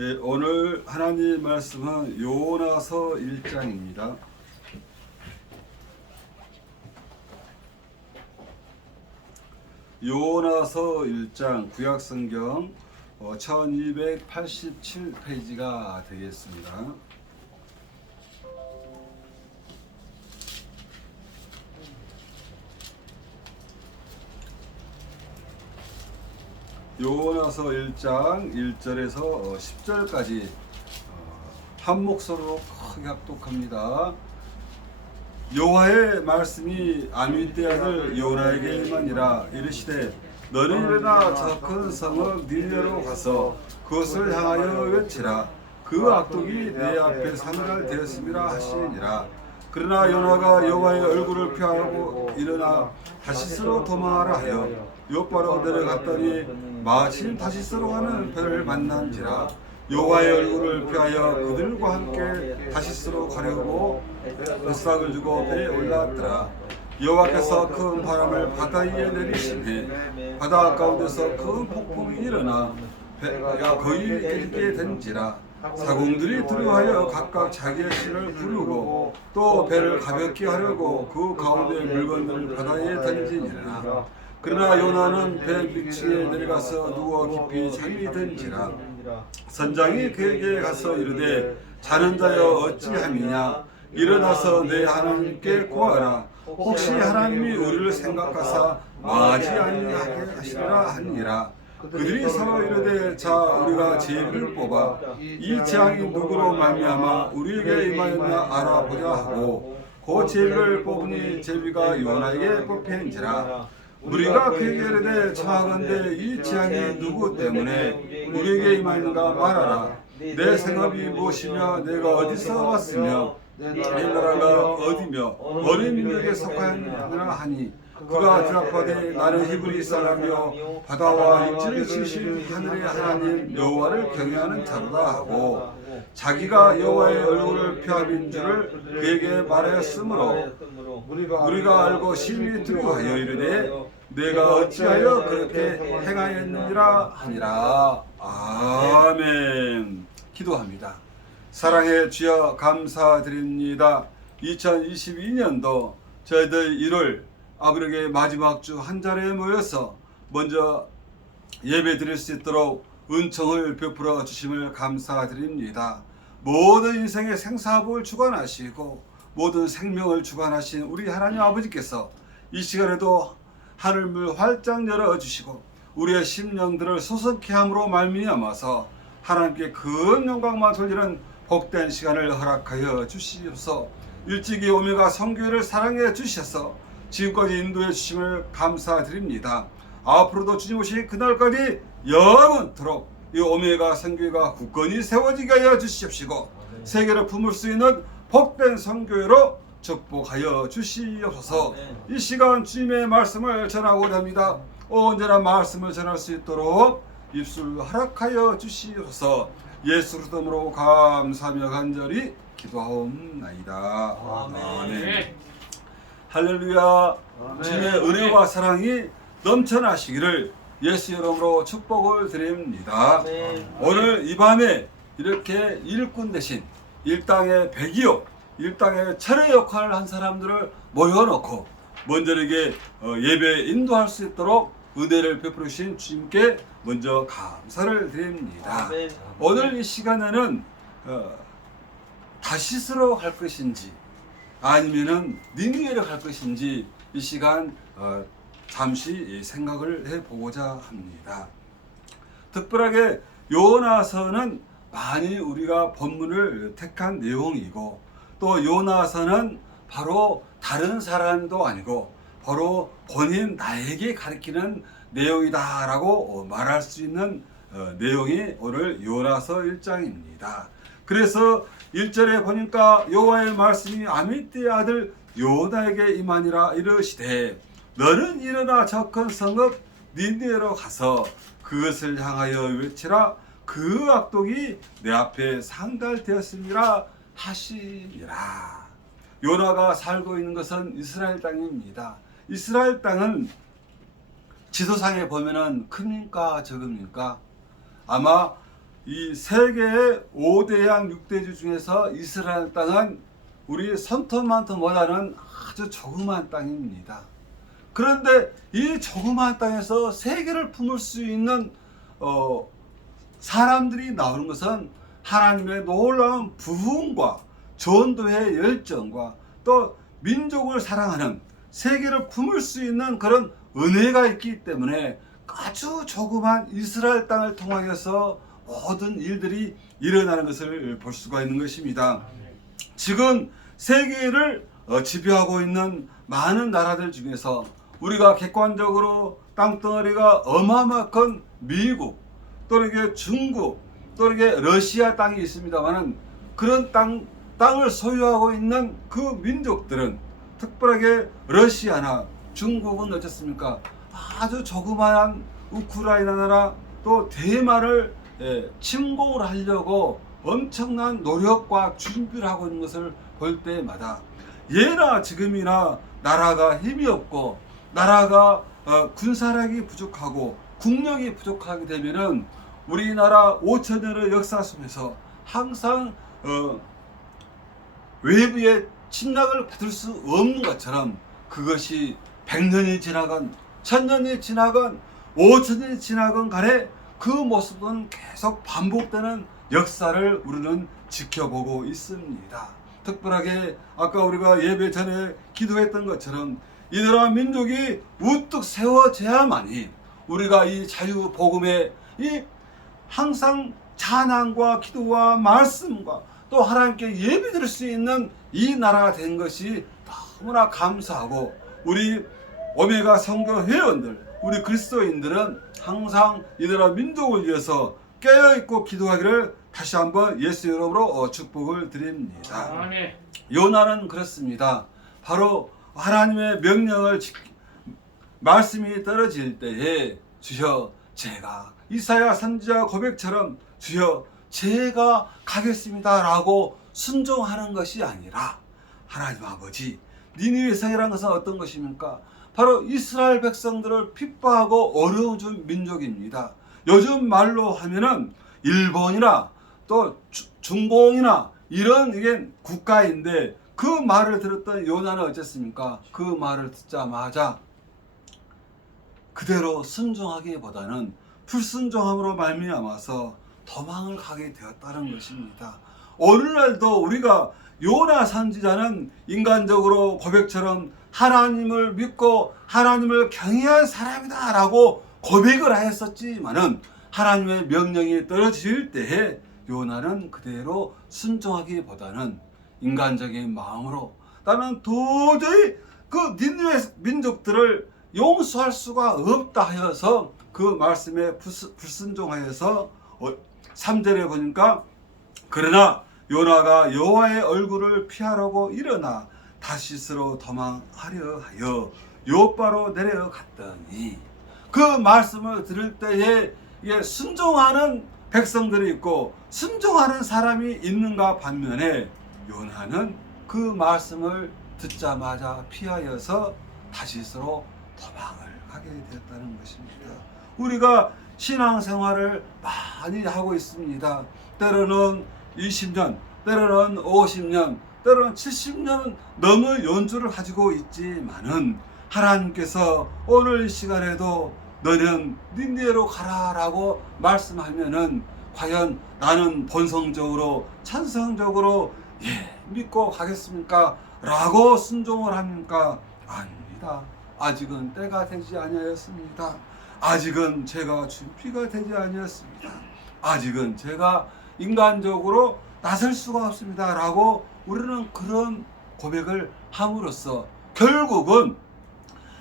예, 오늘 하나님 말씀은 요나서 1장입니다. 요나서 1장 구약성경 1287페이지가 되겠습니다. 요나서 1장 1절에서 10절까지 한 목소리로 크게 합독합니다. 여호와의 말씀이 아미떼 아들 요나에게만이라 이르시되 너는 일어나 저 큰 성읍 니느웨로 가서 그것을 향하여 외치라. 그 악독이 내 앞에 상달되었음이라 하시니라. 그러나 요나가 여호와의 얼굴을 피하고 일어나 다시스로 도망하라 하여 요바로 내려갔더니 마침 다시스로 가는 배를 만난지라. 여호와의 얼굴을 피하여 그들과 함께 다시스로 가려고 뱃삭을 주고 배에 올랐더라. 여호와께서 큰 바람을 바다 위에 내리시매 바다 가운데서 큰 폭풍이 일어나 배가 거의 깨지게 된지라. 사공들이 두려워하여 각각 자기의 신을 부르고 또 배를 가볍게 하려고 그 가운데 물건들을 바다에 던지니라. 그러나 요나는 배 밑층에 내려가서 누워 깊이 잠이 든지라. 선장이 그에게 가서 이르되 자는 자여 어찌함이냐. 일어나서 내 하나님께 구하라. 혹시 하나님이 우리를 생각하사 망하지 아니하게 하시리라 하니라. 그들이 서로 이르되 자 우리가 제비를 뽑아 이 재앙이 누구로 말미암아 우리에게 임하였나 알아보자 하고 그 제비를 뽑으니 제비가 요나에게 뽑힌지라. 우리가 그에게 이르되 청하건대 이 재앙이 누구 때문에 우리에게 임하였는가 말하라. 내 생업이 무엇이며 내가 어디서 왔으며 내 나라가 어디며 어느 민족에 속하였느냐 하니 그가 대답하되 나는 히브리 사람이요 바다와 육지를 지으신 하늘의 하나님 여호와를 경외하는 자로다 하고 자기가 여호와의 얼굴을 피함인 줄을 그에게 말하였으므로 우리가 알고 심히 두려워하여 이르되 내가 어찌하여 그렇게 행하였느니라 하니라. 아멘. 기도합니다. 사랑의 주여 감사드립니다. 2022년도 저희들 1월 아버지의 마지막 주 한 자리에 모여서 먼저 예배 드릴 수 있도록 은총을 베풀어 주심을 감사드립니다. 모든 인생의 생사복을 주관하시고 모든 생명을 주관하신 우리 하나님 아버지께서 이 시간에도 하늘문 활짝 열어주시고 우리의 심령들을 소성케 함으로 말미암아서 하나님께 큰 영광만 돌리는 복된 시간을 허락하여 주시옵소서. 일찍이 오메가 성교회를 사랑해 주셔서 지금까지 인도해 주심을 감사드립니다. 앞으로도 주님 오신 그날까지 영원토록 이 오메가 성교회가 굳건히 세워지게 하여 주시옵시고 세계를 품을 수 있는 복된 성교회로 축복하여 주시옵소서. 이 시간 주님의 말씀을 전하고자 합니다. 언제나 말씀을 전할 수 있도록 입술 허락하여 주시옵소서. 예수 그리스도로 감사하며 간절히 기도하옵나이다. 아멘. 할렐루야. 주님의 은혜와 사랑이 넘쳐나시기를 예수 이름으로 축복을 드립니다. 오늘 이 밤에 이렇게 일꾼 대신 일당의 백이요 일당의 철의 역할을 한 사람들을 모여놓고 먼저 이렇게 예배 인도할 수 있도록 은혜를 베푸신 주님께 먼저 감사를 드립니다. 오늘 이 시간에는 다시스로 갈 것인지 아니면은 니느웨로 갈 것인지 이 시간 잠시 생각을 해보고자 합니다. 특별하게 요나서는 많이 우리가 본문을 택한 내용이고 또 요나서는 바로 다른 사람도 아니고 바로 본인 나에게 가르치는 내용이다라고 말할 수 있는 내용이 오늘 요나서 1장입니다. 그래서 1절에 보니까 여호와의 말씀이 아미떼의 아들 요나에게 임하니라 이르시되 너는 일어나 저 큰 성읍 니느웨로 가서 그것을 향하여 외치라. 그 악독이 내 앞에 상달되었음이라 하시니라. 요나가 살고 있는 것은 이스라엘 땅입니다. 이스라엘 땅은 지도상에 보면은 큽니까 적습니까? 아마 이 세계의 5대양 6대주 중에서 이스라엘 땅은 우리 손톱만큼보다는 아주 조그마한 땅입니다. 그런데 이 조그마한 땅에서 세계를 품을 수 있는 사람들이 나오는 것은 하나님의 놀라운 부흥과 전도의 열정과 또 민족을 사랑하는 세계를 품을 수 있는 그런 은혜가 있기 때문에 아주 조그만 이스라엘 땅을 통하여서 모든 일들이 일어나는 것을 볼 수가 있는 것입니다. 지금 세계를 지배하고 있는 많은 나라들 중에서 우리가 객관적으로 땅덩어리가 어마어마한 미국, 또 이게 중국, 또 이게 러시아 땅이 있습니다만은 그런 땅을 소유하고 있는 그 민족들은 특별하게 러시아나 중국은 어떻습니까? 아주 조그마한 우크라이나 나라 또 대만을 침공을 하려고 엄청난 노력과 준비를 하고 있는 것을 볼 때마다 예나 지금이나 나라가 힘이 없고 나라가 군사력이 부족하고 국력이 부족하게 되면은 우리나라 5천년의 역사 속에서 항상 외부의 침략을 받을 수 없는 것처럼 그것이 100년이 지나간 1000년이 지나간 5000년이 지나간 간에 그 모습은 계속 반복되는 역사를 우리는 지켜보고 있습니다. 특별하게 아까 우리가 예배 전에 기도했던 것처럼 이 나라 민족이 우뚝 세워져야만이 우리가 이 자유복음에 이 항상 찬양과 기도와 말씀과 또 하나님께 예배드릴 수 있는 이 나라가 된 것이 너무나 감사하고 우리 오메가 성교 회원들 우리 그리스도인들은 항상 이 나라 민족을 위해서 깨어있고 기도하기를 다시 한번 예수 이름으로 축복을 드립니다. 요나는 그렇습니다. 바로 하나님의 명령을 말씀이 떨어질 때에 주여 제가 이사야 선지자 고백처럼 주여 제가 가겠습니다 라고 순종하는 것이 아니라 하나님 아버지 니느웨 성이라는 것은 어떤 것입니까? 바로 이스라엘 백성들을 핍박하고 어려운 준 민족입니다. 요즘 말로 하면은 일본이나 또 중공이나 이런 이게 국가인데 그 말을 들었던 요나는 어쨌습니까? 그 말을 듣자마자 그대로 순종하기보다는 불순종함으로 말미암아서 도망을 가게 되었다는 것입니다. 오늘날도 우리가 요나 선지자는 인간적으로 고백처럼 하나님을 믿고 하나님을 경외한 사람이다 라고 고백을 하였었지만은 하나님의 명령이 떨어질 때에 요나는 그대로 순종하기보다는 인간적인 마음으로 나는 도저히 그 니느웨 민족들을 용서할 수가 없다 하여서 그 말씀에 불순종하여서 3절에 보니까 그러나 요나가 여호와의 얼굴을 피하려고 일어나 다시스로 도망하려 하여 요바로 내려갔더니 그 말씀을 들을 때에 이게 순종하는 백성들이 있고 순종하는 사람이 있는가 반면에 요나는 그 말씀을 듣자마자 피하여서 다시스로 도망을 하게 되었다는 것입니다. 우리가 신앙생활을 많이 하고 있습니다. 때로는 20년, 때로는 50년, 때로는 70년 넘은 연주를 가지고 있지만은 하나님께서 오늘 이 시간에도 너는 니느웨로 가라라고 말씀하면은 과연 나는 본성적으로 찬성적으로 믿고 가겠습니까? 라고 순종을 합니까? 아닙니다. 아직은 때가 되지 아니하였습니다. 아직은 제가 준비가 되지 아니하였습니다. 아직은 제가 인간적으로 나설 수가 없습니다. 라고 우리는 그런 고백을 함으로써 결국은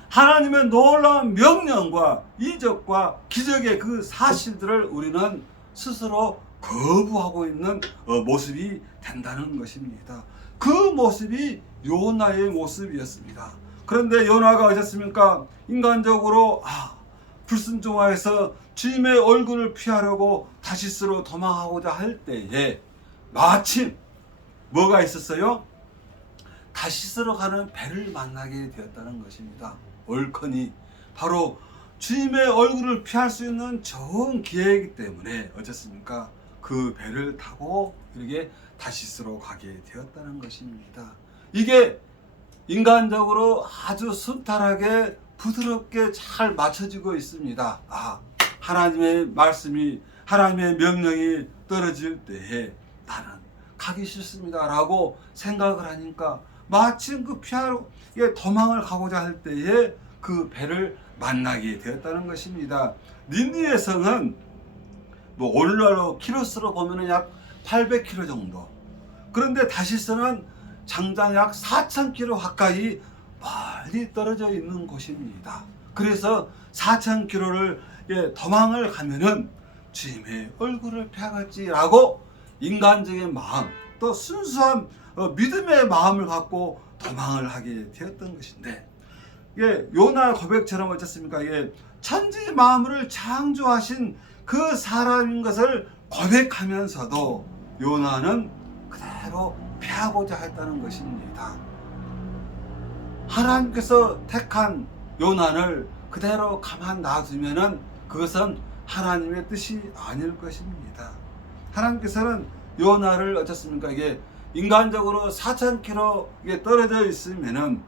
하나님의 놀라운 명령과 이적과 기적의 그 사실들을 우리는 스스로 거부하고 있는 모습이 된다는 것입니다. 그 모습이 요나의 모습이었습니다. 그런데 요나가 어쨌습니까? 인간적으로 불순종하여서 주님의 얼굴을 피하려고 다시스로 도망하고자 할 때에 마침 뭐가 있었어요? 다시스로 가는 배를 만나게 되었다는 것입니다. 옳거니 바로 주님의 얼굴을 피할 수 있는 좋은 기회이기 때문에 어쨌습니까? 그 배를 타고 이렇게 다시스로 가게 되었다는 것입니다. 이게 인간적으로 아주 순탄하게 부드럽게 잘 맞춰지고 있습니다. 하나님의 말씀이, 하나님의 명령이 떨어질 때에 나는 가기 싫습니다 라고 생각을 하니까 마침 그 피하러 도망을 가고자 할 때에 그 배를 만나게 되었다는 것입니다. 니느웨 성은 뭐 오늘날로 키로수로 보면 약 800km 정도. 그런데 다시스는 장장 약 4,000km 가까이 멀리 떨어져 있는 곳입니다. 그래서 4,000km를 도망을 가면은 주님의 얼굴을 피하겠지라고 인간적인 마음, 또 순수한 믿음의 마음을 갖고 도망을 하게 되었던 것인데, 요나의 고백처럼 어떻습니까? 천지 만물을 창조하신 그 사람인 것을 고백하면서도 요나는 그대로 피하고자 했다는 것입니다. 하나님께서 택한 요나를 그대로 가만 놔두면은 그것은 하나님의 뜻이 아닐 것입니다. 하나님께서는 요나를 어떻습니까? 인간적으로 4,000km 떨어져 있으면은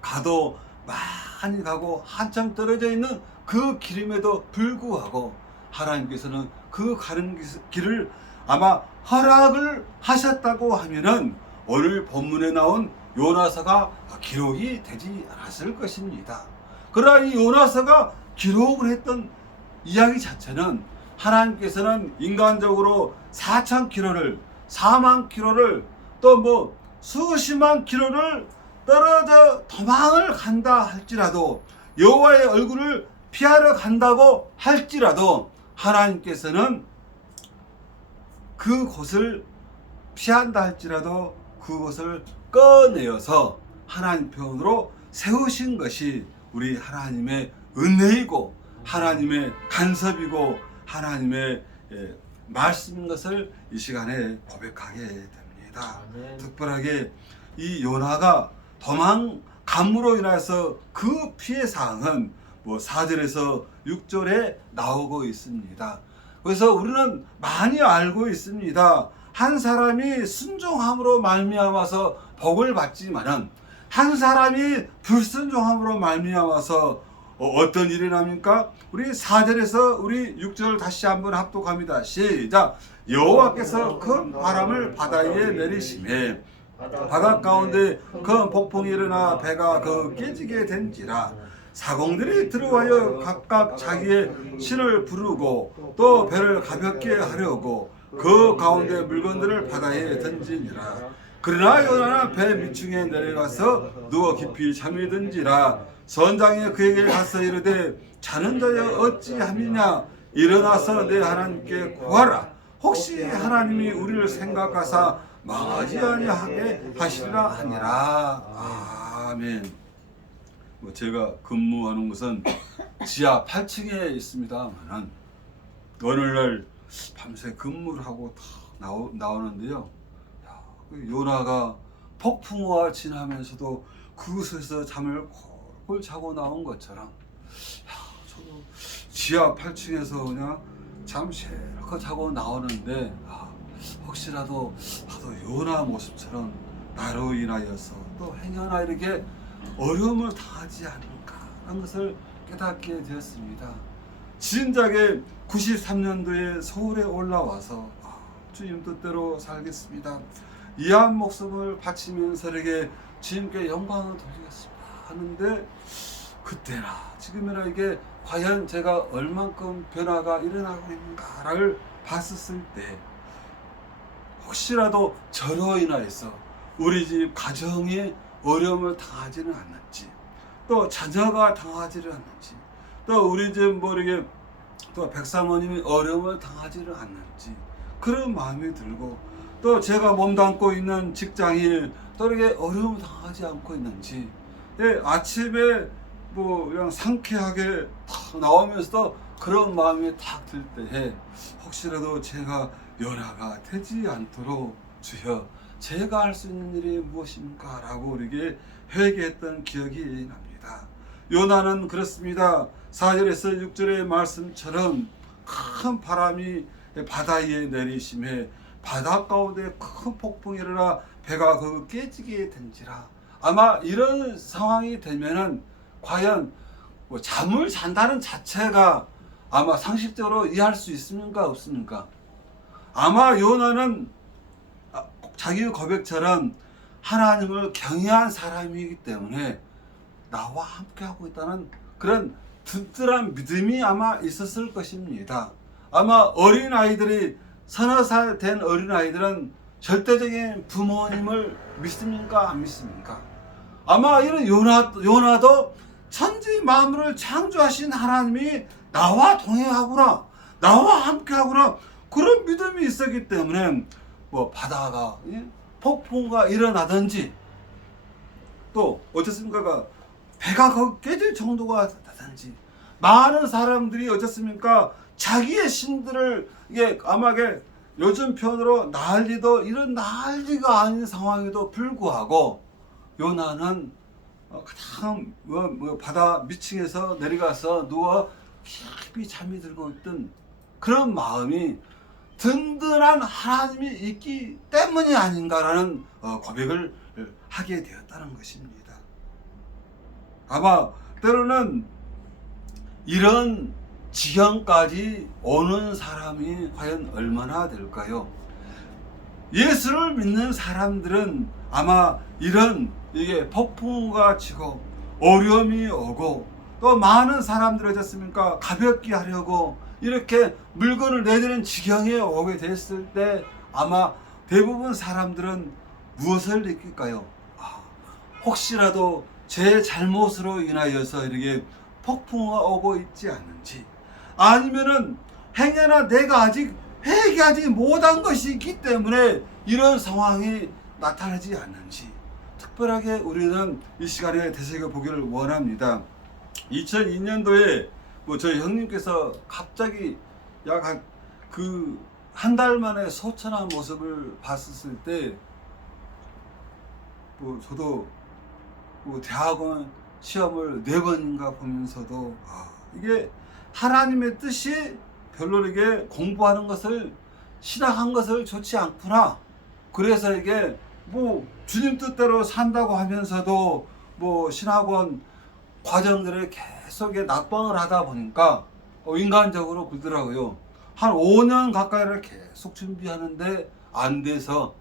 가도 많이 가고 한참 떨어져 있는 그 길임에도 불구하고 하나님께서는 그 가는 길을 아마 허락을 하셨다고 하면은 오늘 본문에 나온 요나서가 기록이 되지 않았을 것입니다. 그러나 이 요나서가 기록을 했던 이야기 자체는 하나님께서는 인간적으로 4,000km를, 4만 km를, 또 뭐 수십만 km를 떨어져 도망을 간다 할지라도, 여호와의 얼굴을 피하러 간다고 할지라도 하나님께서는 그곳을 피한다 할지라도 그곳을 꺼내어서 하나님 편으로 세우신 것이 우리 하나님의 은혜이고 하나님의 간섭이고 하나님의 말씀인 것을 이 시간에 고백하게 됩니다. 특별하게 이 요나가 도망감으로 인해서 그 피해 사항은 뭐 4절에서 6절에 나오고 있습니다. 그래서 우리는 많이 알고 있습니다. 한 사람이 순종함으로 말미암아서 복을 받지만은 한 사람이 불순종함으로 말미암아서 어떤 일이 납니까? 우리 4절에서 우리 6절 다시 한번 합독합니다. 시작. 여호와께서 큰 바람을 바다에 내리시매 바다 가운데 큰 폭풍이 일어나 배가 깨지게 된지라. 사공들이 들어와여 각각 자기의 신을 부르고 또 배를 가볍게 하려고 그 가운데 물건들을 바다에 던지니라. 그러나 요나는 배 밑층에 내려가서 누워 깊이 잠이 든지라. 선장이 그에게 가서 이르되 자는 자여 어찌함이냐. 일어나서 내 하나님께 구하라. 혹시 하나님이 우리를 생각하사 망하지 아니하게 하시리라 하니라. 아멘. 제가 근무하는 곳은 지하 8층에 있습니다만은 오늘날 밤새 근무를 하고 나오는데요. 요나가 폭풍우가 지나면서도 그곳에서 잠을 콜콜 자고 나온 것처럼 저도 지하 8층에서 그냥 잠실컷 자고 나오는데 혹시라도 요나 모습처럼 나로 인하여서 또 행여나 이렇게 어려움을 당하지 않을까 하는 것을 깨닫게 되었습니다. 진작에 93년도에 서울에 올라와서 주님 뜻대로 살겠습니다. 이한 목숨을 바치면서 이렇게 주님께 영광을 돌리겠습니다 하는데 그때나 지금이나 이게 과연 제가 얼만큼 변화가 일어나고 있는가를 봤었을 때 혹시라도 저로 인하여서 우리 집 가정에 어려움을 당하지는 않는지, 또 자녀가 당하지를 않는지, 또 우리 집 이렇게 또 백사모님이 어려움을 당하지를 않는지 그런 마음이 들고, 또 제가 몸담고 있는 직장이 또 이렇게 어려움을 당하지 않고 있는지, 아침에 그냥 상쾌하게 탁 나오면서도 그런 마음이 탁 들 때에 혹시라도 제가 요나가 되지 않도록 주여 제가 할 수 있는 일이 무엇입니까? 라고 우리에게 회개했던 기억이 납니다. 요나는 그렇습니다. 4절에서 6절의 말씀처럼 큰 바람이 바다 위에 내리심에 바다 가운데 큰 폭풍이 일어나 배가 그 깨지게 된지라. 아마 이런 상황이 되면은 과연 뭐 잠을 잔다는 자체가 아마 상식적으로 이해할 수 있습니까? 없습니까? 아마 요나는 자기 고백처럼 하나님을 경외한 사람이기 때문에 나와 함께하고 있다는 그런 든든한 믿음이 아마 있었을 것입니다. 아마 어린아이들이 서너 살 된 어린아이들은 절대적인 부모님을 믿습니까? 안 믿습니까? 아마 이런 요나도 천지 만물을 창조하신 하나님이 나와 동행하구나, 나와 함께하구나, 그런 믿음이 있었기 때문에 뭐 바다가 폭풍과 일어나든지 또 어떻습니까? 배가 거기 깨질 정도가 되든지 많은 사람들이 어떻습니까? 자기의 신들을 이게 아마 요즘 표현으로 난리도 이런 난리가 아닌 상황에도 불구하고 요나는 가장 바다 밑층에서 내려가서 누워 깊이 잠이 들고 있던 그런 마음이 든든한 하나님이 있기 때문이 아닌가라는 고백을 하게 되었다는 것입니다. 아마 때로는 이런 지경까지 오는 사람이 과연 얼마나 될까요? 예수를 믿는 사람들은 아마 이런 이게 폭풍우가 치고 어려움이 오고 또 많은 사람들이 어떻습니까? 가볍게 하려고 이렇게 물건을 내리는 지경에 오게 됐을 때 아마 대부분 사람들은 무엇을 느낄까요? 혹시라도 제 잘못으로 인하여서 이렇게 폭풍우가 오고 있지 않는지, 아니면은 행여나 내가 아직 회개하지 못한 것이 있기 때문에 이런 상황이 나타나지 않는지 특별하게 우리는 이 시간에 되새겨 보기를 원합니다. 2002년도에 저희 형님께서 갑자기 약 한 달 만에 소천한 모습을 봤었을 때 저도 대학원 시험을 4번인가 보면서도 이게 하나님의 뜻이 별로 이게 공부하는 것을 신학한 것을 좋지 않구나. 그래서 이게 주님 뜻대로 산다고 하면서도 신학원 과정들을 계속 낙방을 하다 보니까 인간적으로 그러더라고요. 한 5년 가까이를 계속 준비하는데 안 돼서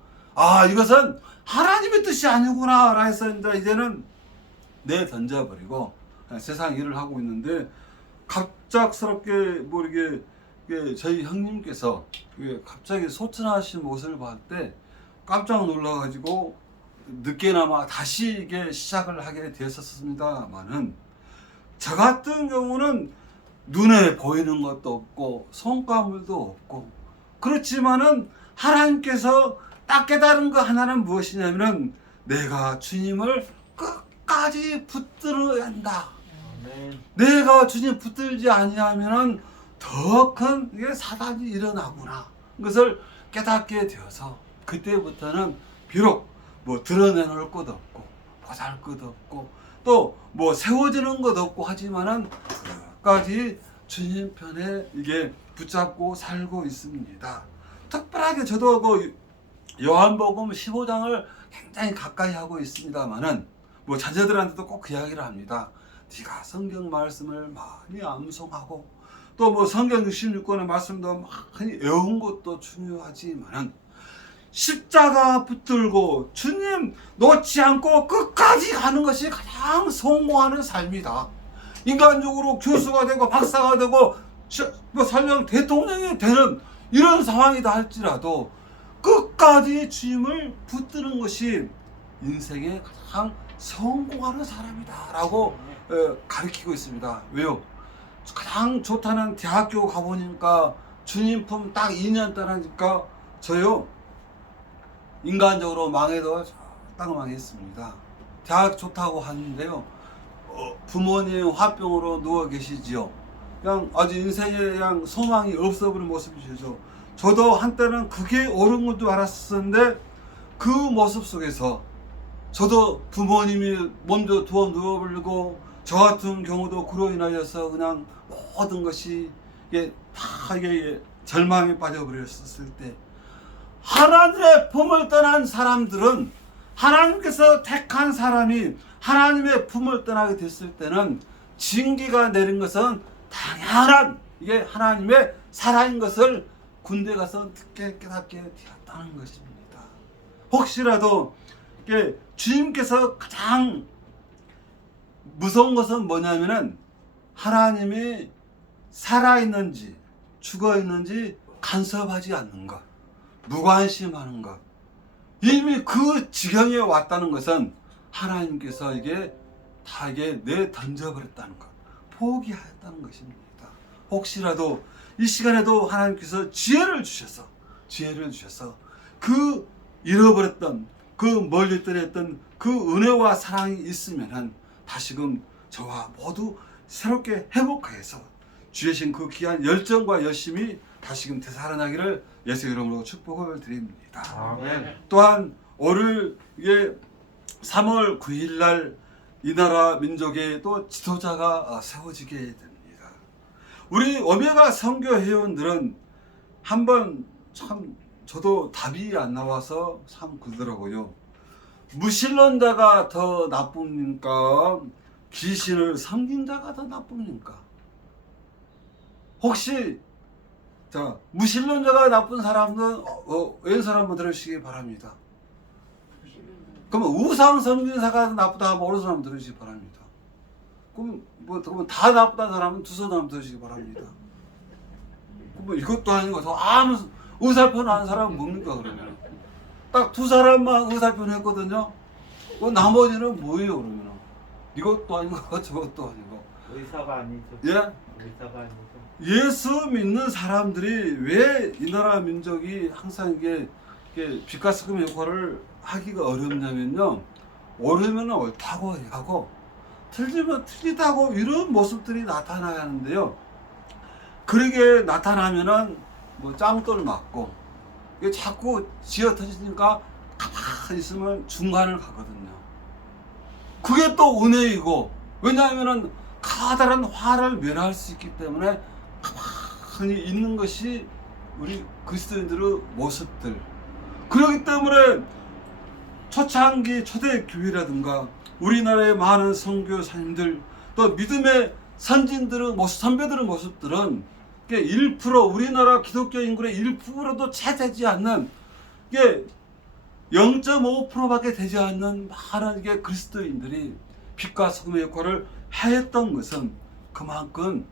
이것은 하나님의 뜻이 아니구나 해서 이제는 던져버리고 세상 일을 하고 있는데 갑작스럽게 이게 저희 형님께서 갑자기 소천하신 모습을 봤을 때 깜짝 놀라가지고 늦게나마 다시 이게 시작을 하게 되었었습니다만은 저 같은 경우는 눈에 보이는 것도 없고 손가물도 없고 그렇지만은 하나님께서 딱 깨달은 거 하나는 무엇이냐면은 내가 주님을 끝까지 붙들어야 한다. 내가 주님 붙들지 아니하면은 더 큰 사단이 일어나구나. 그것을 깨닫게 되어서 그때부터는 비록 드러내놓을 것 없고 보잘 것 없고 또 세워지는 것 없고 하지만은 끝까지 주님 편에 이게 붙잡고 살고 있습니다. 특별하게 저도 요한복음 15장을 굉장히 가까이 하고 있습니다만은 자녀들한테도 꼭 그 이야기를 합니다. 네가 성경 말씀을 많이 암송하고 또 성경 66권의 말씀도 많이 외운 것도 중요하지만은 십자가 붙들고 주님 놓지 않고 끝까지 가는 것이 가장 성공하는 삶이다. 인간적으로 교수가 되고 박사가 되고 설령 대통령이 되는 이런 상황이다 할지라도 끝까지 주님을 붙드는 것이 인생의 가장 성공하는 사람이다 라고 가르치고 있습니다. 왜요? 가장 좋다는 대학교 가보니까 주님 품 딱 2년 따라니까 저요 인간적으로 망해도 딱 망했습니다. 대학 좋다고 하는데요 부모님 화병으로 누워 계시지요. 그냥 아주 인생에 그냥 소망이 없어버린 모습이시죠. 저도 한때는 그게 옳은 건 줄 알았었는데 그 모습 속에서 저도 부모님이 먼저 누워버리고 저 같은 경우도 그로 인하여서 그냥 모든 것이 이게 다 이게 절망에 빠져버렸었을 때 하나님의 품을 떠난 사람들은 하나님께서 택한 사람이 하나님의 품을 떠나게 됐을 때는 징계가 내린 것은 당연한 이게 하나님의 사랑인 것을 군대 가서 늦게 깨닫게 되었다는 것입니다. 혹시라도 이게 주님께서 가장 무서운 것은 뭐냐면은 하나님이 살아있는지 죽어있는지 간섭하지 않는 것, 무관심하는 것. 이미 그 지경에 왔다는 것은 하나님께서 이게 다 이게 내던져버렸다는 것, 포기하였다는 것입니다. 혹시라도 이 시간에도 하나님께서 지혜를 주셔서 그 잃어버렸던 그 멀리 떠났던 그 은혜와 사랑이 있으면은 다시금 저와 모두 새롭게 회복해서 주신 그 귀한 열정과 열심이 다시금 되살아나기를 예수 이름으로 축복을 드립니다. 아멘. 또한 오늘 이게 3월 9일 날 이 나라 민족의 또 지도자가 세워지게 됩니다. 우리 오메가 선교 회원들은 한번 참 저도 답이 안 나와서 참 그러더라고요. 무신론자가 더 나쁩니까? 귀신을 섬긴 자가 더 나쁩니까? 혹시 자 무신론자가 나쁜 사람은 왼손 한번 들으시기 바랍니다. 그러면 우상 섬긴사가 나쁘다 하면 오른손 한번 들으시기 바랍니다. 그러면 다 나쁘다는 사람은 두 손 한번 들으시기 바랍니다. 그러면 이것도 아니고 아무 의사표현 안 사람은 뭡니까 그러면? 딱 두 사람만 의사표현 했거든요. 나머지는 뭐예요 그러면? 이것도 아니고 저것도 아니고. 의사가 아니죠. 예? 의사가 아니죠. 예수 믿는 사람들이 왜 이 나라 민족이 항상 이게 빛가스금 역할을 하기가 어렵냐면요. 옳으면 옳다고 하고 틀리면 틀리다고 이런 모습들이 나타나야 하는데요. 그러게 나타나면은 뭐 짱돌 맞고 이게 자꾸 지어 터지니까 가만히 있으면 중간을 가거든요. 그게 또 은혜이고 왜냐하면은 커다란 화를 면할 수 있기 때문에 가만히 있는 것이 우리 그리스도인들의 모습들. 그렇기 때문에 초창기 초대교회라든가 우리나라의 많은 선교사님들 또 믿음의 선진들의 모습, 선배들의 모습들은 1% 우리나라 기독교 인구의 1%도 채 되지 않는 이게 0.5%밖에 되지 않는 많은 이게 그리스도인들이 빛과 소금의 역할을 하였던 것은 그만큼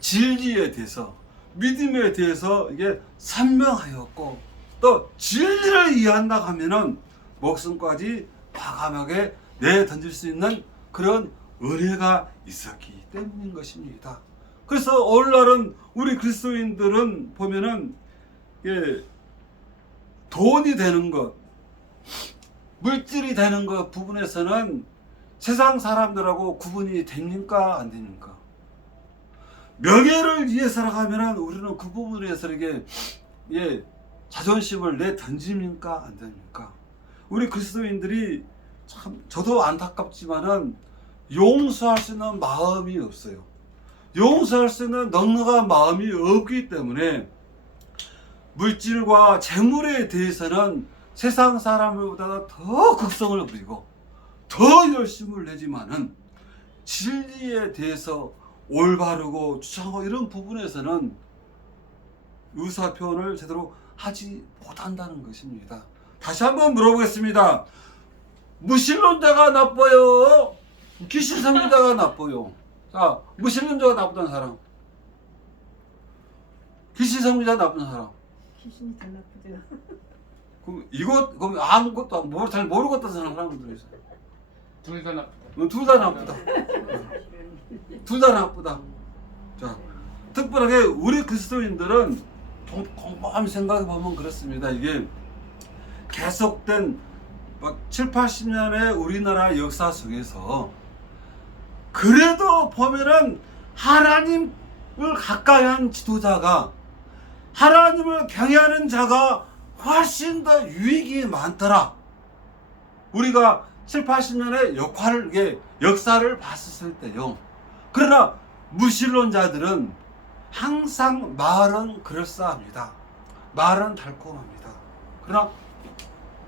진리에 대해서 믿음에 대해서 이게 선명하였고 또 진리를 이해한다 하면은 목숨까지 과감하게 내던질 수 있는 그런 은혜가 있었기 때문인 것입니다. 그래서 오늘날은 우리 그리스도인들은 보면은 돈이 되는 것, 물질이 되는 것 부분에서는 세상 사람들하고 구분이 됩니까 안 됩니까? 명예를 위해 살아가면은 우리는 그 부분에서 이게 자존심을 내 던집니까 안 됩니까? 우리 그리스도인들이 참 저도 안타깝지만은 용서할 수 있는 마음이 없어요. 용서할 수 있는 넉넉한 마음이 없기 때문에 물질과 재물에 대해서는 세상 사람들보다 더 극성을 부리고 더 열심을 내지만은 진리에 대해서 올바르고 주장하고 이런 부분에서는 의사표현을 제대로 하지 못한다는 것입니다. 다시 한번 물어보겠습니다. 무신론자가 나빠요? 귀신 섬기자가 나빠요? 자, 무신론자가 나쁘다는 사람, 귀신 섬기자 나쁜 사람. 귀신이 더 나쁘죠. 그럼 아무것도 잘 모르겠다는 사람들 있어요. 둘 다 나쁘다. 둘 다 나쁘다. 둘 다 나쁘다. 자, 특별하게 우리 그리스도인들은 곰곰이 생각해 보면 그렇습니다. 이게 계속된 막 7, 80년의 우리나라 역사 속에서 그래도 보면은 하나님을 가까이 한 지도자가 하나님을 경외하는 자가 훨씬 더 유익이 많더라. 우리가 7, 80년의 역사를 봤었을 때요. 그러나 무신론자들은 항상 말은 그럴싸합니다. 말은 달콤합니다. 그러나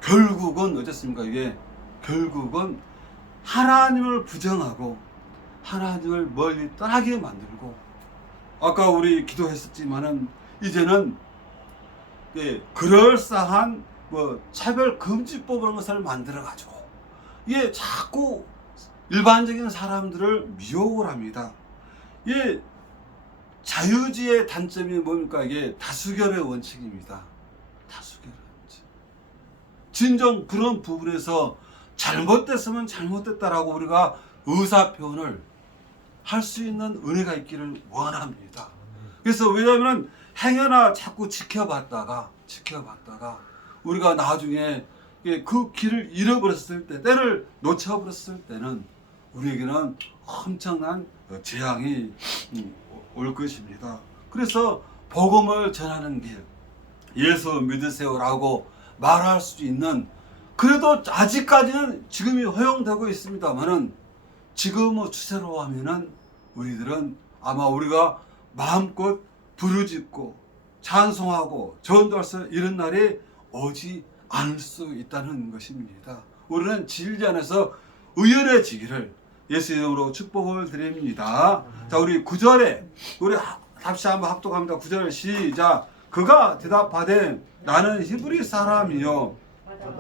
결국은 어쨌습니까? 이게 결국은 하나님을 부정하고 하나님을 멀리 떠나게 만들고, 아까 우리 기도했었지만은 이제는 그럴싸한 차별 금지법 그런 것을 만들어 가지고 이게 자꾸 일반적인 사람들을 미혹을 합니다. 이 자유주의의 단점이 뭡니까? 이게 다수결의 원칙입니다. 다수결의 원칙. 진정 그런 부분에서 잘못됐으면 잘못됐다라고 우리가 의사 표현을 할 수 있는 은혜가 있기를 원합니다. 그래서 왜냐하면 행여나 자꾸 지켜봤다가 우리가 나중에 그 길을 잃어버렸을 때, 때를 놓쳐버렸을 때는 우리에게는 엄청난 재앙이 올 것입니다. 그래서 복음을 전하는 길, 예수 믿으세요라고 말할 수 있는, 그래도 아직까지는 지금이 허용되고 있습니다만은 지금의 추세로 하면은 우리들은 아마 우리가 마음껏 부르짖고 찬송하고 전도할 수 이런 날이 오지 않을 수 있다는 것입니다. 우리는 진리 안에서 의연해지기를 예수 이름으로 축복을 드립니다. 자, 우리 9절에 우리 다시 한번 합독합니다. 9절 시작. 그가 대답하되 나는 히브리 사람이요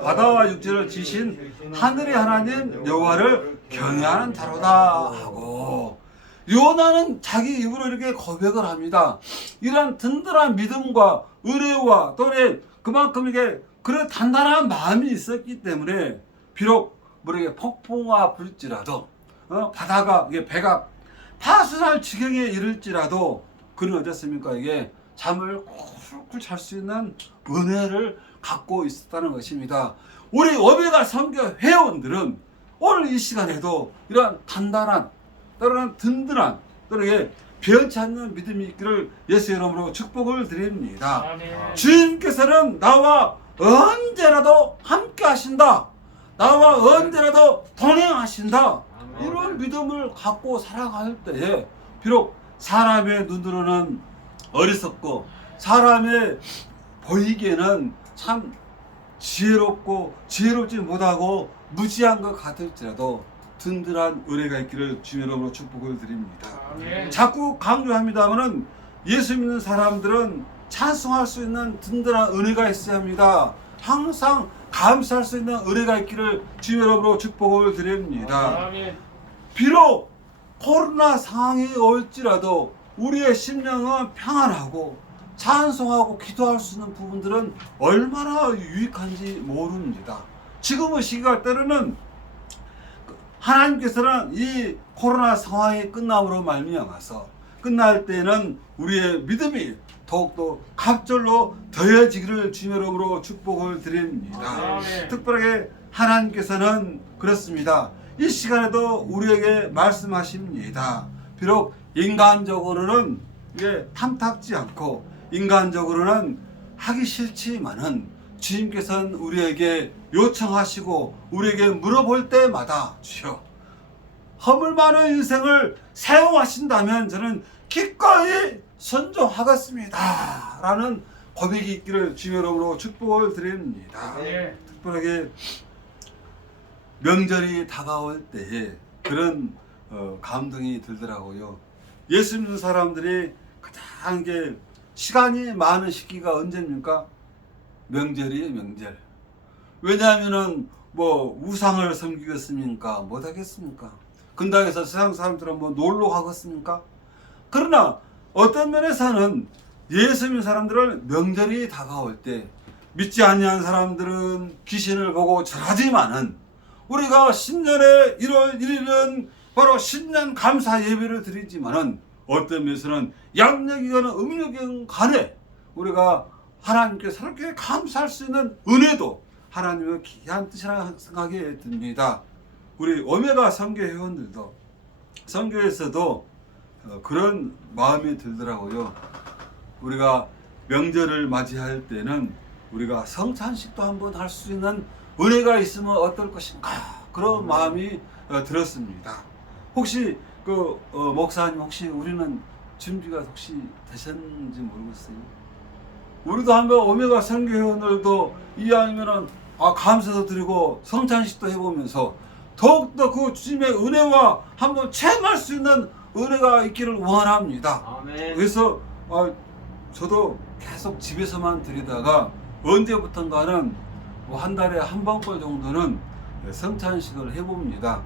바다와 육지를 지신 하늘의 하나님 여호와를 경외하는 자로다 하고, 요나는 자기 입으로 이렇게 고백을 합니다. 이런 든든한 믿음과 의뢰와 또는 그만큼 이게 그런 단단한 마음이 있었기 때문에 비록 모르게 폭풍과 불지라도 바다가 이게 배가 파손할 지경에 이를지라도 그는 어떻습니까? 이게 잠을 꿀꿀 잘 수 있는 은혜를 갖고 있었다는 것입니다. 우리 오메가 선교 회원들은 오늘 이 시간에도 이러한 단단한, 또는 든든한, 또는 변치 않는 믿음이 있기를 예수 이름으로 축복을 드립니다. 아멘. 주님께서는 나와 언제라도 함께 하신다. 나와 언제라도 동행하신다. 이런 믿음을 갖고 살아갈 때에 비록 사람의 눈으로는 어리석고 사람의 보이기에는 참 지혜롭고 지혜롭지 못하고 무지한 것 같을지라도 든든한 은혜가 있기를 주의 이름으로 축복을 드립니다. 아멘. 자꾸 강조합니다마는 예수 믿는 사람들은 찬송할 수 있는 든든한 은혜가 있어야 합니다. 항상 감사할 수 있는 은혜가 있기를 주의 이름으로 축복을 드립니다. 아멘. 비록 코로나 상황이 올지라도 우리의 심령은 평안하고 찬송하고 기도할 수 있는 부분들은 얼마나 유익한지 모릅니다. 지금의 시기가 때로는 하나님께서는 이 코로나 상황이 끝남으로 말미암아서 끝날 때는 우리의 믿음이 더욱더 갑절로 더해지기를 주의 이름으로 축복을 드립니다. 아멘. 특별하게 하나님께서는 그렇습니다. 이 시간에도 우리에게 말씀하십니다. 비록 인간적으로는 이게 탐탁지 않고 인간적으로는 하기 싫지만은 주님께서는 우리에게 요청하시고 우리에게 물어볼 때마다 주여 허물 많은 인생을 사용하신다면 저는 기꺼이 순종하겠습니다 라는 고백이 있기를 주의 이름으로 축복을 드립니다. 아멘. 특별하게 명절이 다가올 때에 그런 감동이 들더라고요. 예수 믿는 사람들이 가장 게 시간이 많은 시기가 언제입니까? 명절이에요, 명절. 왜냐하면은 우상을 섬기겠습니까? 못하겠습니까? 근당에서 세상 사람들은 놀러 가겠습니까? 그러나 어떤 면에서는 예수 믿는 사람들은 명절이 다가올 때 믿지 아니한 사람들은 귀신을 보고 절하지만은 우리가 신년의 1월 1일은 바로 신년 감사 예배를 드리지만은 어떤 면에서는 양력이건 음력이건 간에 우리가 하나님께 새롭게 감사할 수 있는 은혜도 하나님의 귀한 뜻이라 생각이 듭니다. 우리 오메가 선교 회원들도 선교에서도 그런 마음이 들더라고요. 우리가 명절을 맞이할 때는 우리가 성찬식도 한번 할 수 있는 은혜가 있으면 어떨 것인가 그런 마음이 들었습니다. 혹시 목사님 혹시 우리는 준비가 혹시 되셨는지 모르겠어요. 우리도 한번 오메가 선교회원들도 이왕이면은 감사도 드리고 성찬식도 해보면서 더욱더 그 주님의 은혜와 한번 체험할 수 있는 은혜가 있기를 원합니다. 아멘. 그래서 저도 계속 집에서만 드리다가 언제부턴가는 뭐 한 달에 한 번꼴 정도는 성찬식을 해봅니다.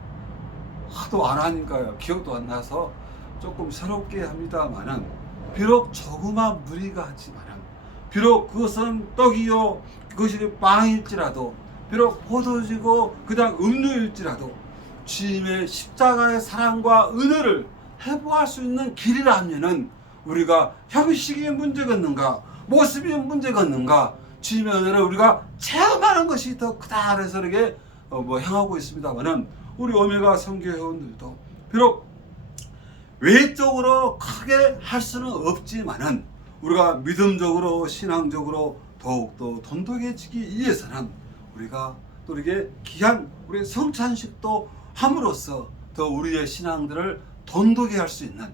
하도 안 하니까요. 기억도 안 나서 조금 새롭게 합니다만은 비록 조그만 무리가 하지만은 비록 그것은 떡이요 그것이 빵일지라도 비록 포도주고 그냥 음료일지라도 주님의 십자가의 사랑과 은혜를 회복할 수 있는 길이라면은 우리가 형식이 문제겠는가 모습이 문제겠는가 주님의 은혜를 우리가 체험하는 것이 더 크다 그래서 이렇게 행하고 있습니다만은 우리 오메가 선교회원들도 비록 외적으로 크게 할 수는 없지만은 우리가 믿음적으로 신앙적으로 더욱더 돈독해지기 위해서는 우리가 또 이렇게 귀한 우리 성찬식도 함으로써 더 우리의 신앙들을 돈독히 할 수 있는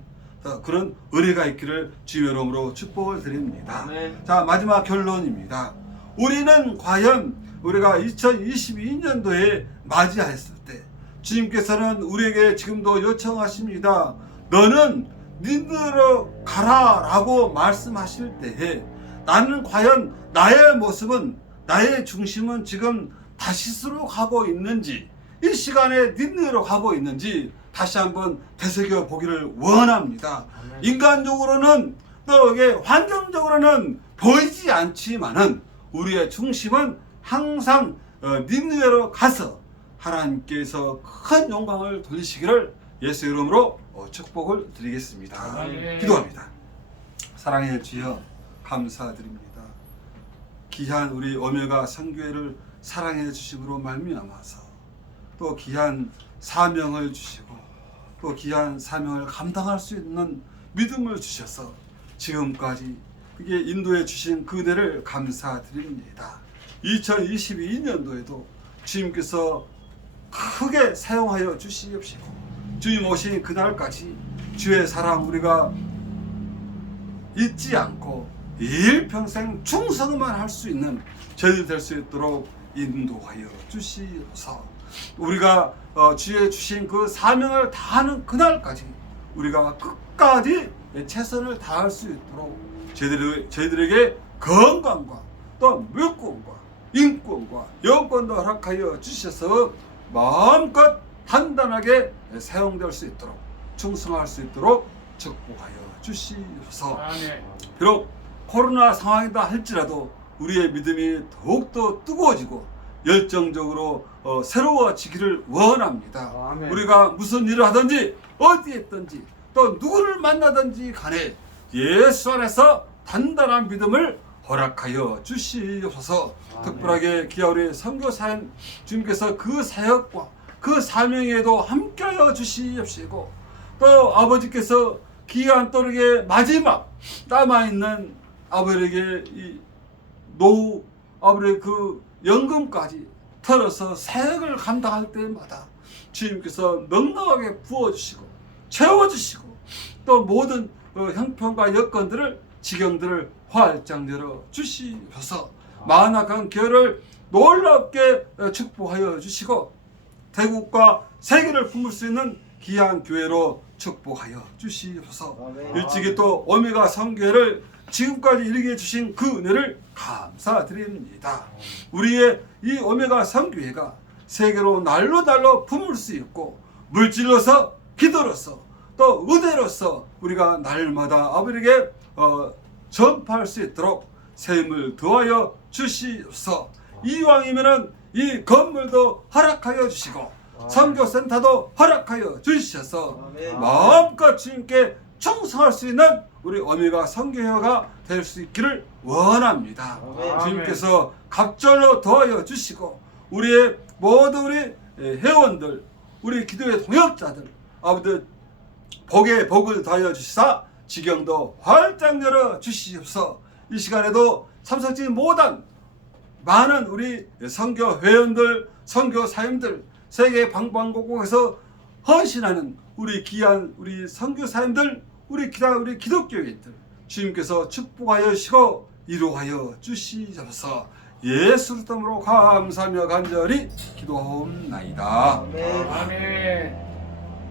그런 은혜가 있기를 주의 이름으로 축복을 드립니다. 아멘. 자, 마지막 결론입니다. 우리는 과연 우리가 2022년도에 맞이했을 때 주님께서는 우리에게 지금도 요청하십니다. 너는 니들로 가라 라고 말씀하실 때에 나는 과연 나의 모습은 나의 중심은 지금 다시스로 가고 있는지 이 시간에 니들로 가고 있는지 다시 한번 되새겨 보기를 원합니다. 아멘. 인간적으로는 또 이게 환경적으로는 보이지 않지만은 우리의 중심은 항상 니느웨로 가서 하나님께서 큰 영광을 돌리시기를 예수 이름으로 축복을 드리겠습니다. 아멘. 기도합니다. 사랑의 주여 감사드립니다. 귀한 우리 오메가 선교회를 사랑해 주심으로 말미암아서 또 귀한 사명을 주시고 또 귀한 사명을 감당할 수 있는 믿음을 주셔서 지금까지 그게 인도해 주신 그 은혜를 감사드립니다. 2022년도에도 주님께서 크게 사용하여 주시옵시고 주님 오신 그날까지 주의 사랑 우리가 잊지 않고 일평생 충성만 할 수 있는 저희들 될 수 있도록 인도하여 주시옵소서. 우리가 주의 주신 그 사명을 다하는 그날까지 우리가 끝까지 최선을 다할 수 있도록 저희들에게 건강과 또 물권과 인권과 영권도 허락하여 주셔서 마음껏 단단하게 사용될 수 있도록 충성할 수 있도록 축복하여 주시옵소서. 아멘. 비록 코로나 상황이다 할지라도 우리의 믿음이 더욱더 뜨거워지고 열정적으로 새로워지기를 원합니다. 아멘. 우리가 무슨 일을 하든지 어디에 있든지 또 누구를 만나든지 간에 예수 안에서 단단한 믿음을 허락하여 주시옵소서. 특별하게 귀하 우리 선교사님 주님께서 그 사역과 그 사명에도 함께하여 주시옵시고 또 아버지께서 귀한 또르게 마지막 남아있는 아버지에게 이 노후 아버지의 그 연금까지 털어서 사역을 감당할 때마다 주님께서 넉넉하게 부어주시고 채워주시고 또 모든 형편과 여건들을 지경들을 활짝 열어 주시옵소서. 만악한 교회를 놀랍게 축복하여 주시고 대국과 세계를 품을 수 있는 귀한 교회로 축복하여 주시옵소서. 아멘. 일찍이 또 오메가 선교회를 지금까지 이르게 해주신 그 은혜를 감사드립니다. 우리의 이 오메가 선교회가 세계로 날로 품을 수 있고 물질로서 기도로서 또 의대로서 우리가 날마다 아버지에게 전파할 수 있도록 셈을 더하여 주시옵소서. 이왕이면은 이 건물도 허락하여 주시고 선교센터도 허락하여 주셔서 아멘. 마음껏 주님께 충성할 수 있는 우리 오메가 선교회가 될 수 있기를 원합니다. 아멘. 주님께서 갑절로 더하여 주시고 우리의 모든 우리 회원들 우리 기도의 동역자들 아버지 복에 복을 더하여 주시사 지경도 활짝 열어 주시옵소서. 이 시간에도 참석지 못한 많은 우리 선교 회원들, 선교 사님들, 세계 방방곡곡에서 헌신하는 우리 귀한 우리 선교 사님들 우리 기독교인들 주님께서 축복하여 시고 이루하여 주시옵소서. 예수 그리스도로 감사하며 간절히 기도하옵나이다. 아멘.